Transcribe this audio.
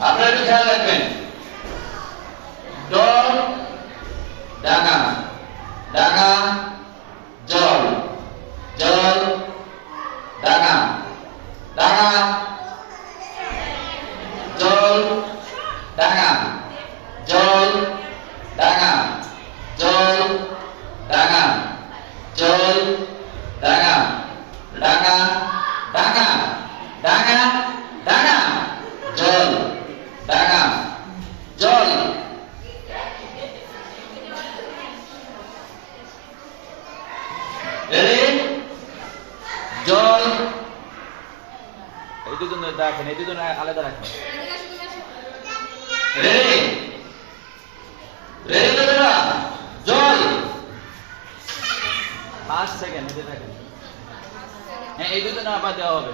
আপনারা একটু খেয়াল রাখবেন। ডর ডাঙা ডাঙা জল। জল ডাঙা ডাঙা জল ডাঙা জল। এই দুজন দেখেন এই দুজন আলাদা রাখেন। জল। পাঁচ সেকেন্ড এতে থাকেন হ্যাঁ এই দুজন আবার দেওয়া হবে.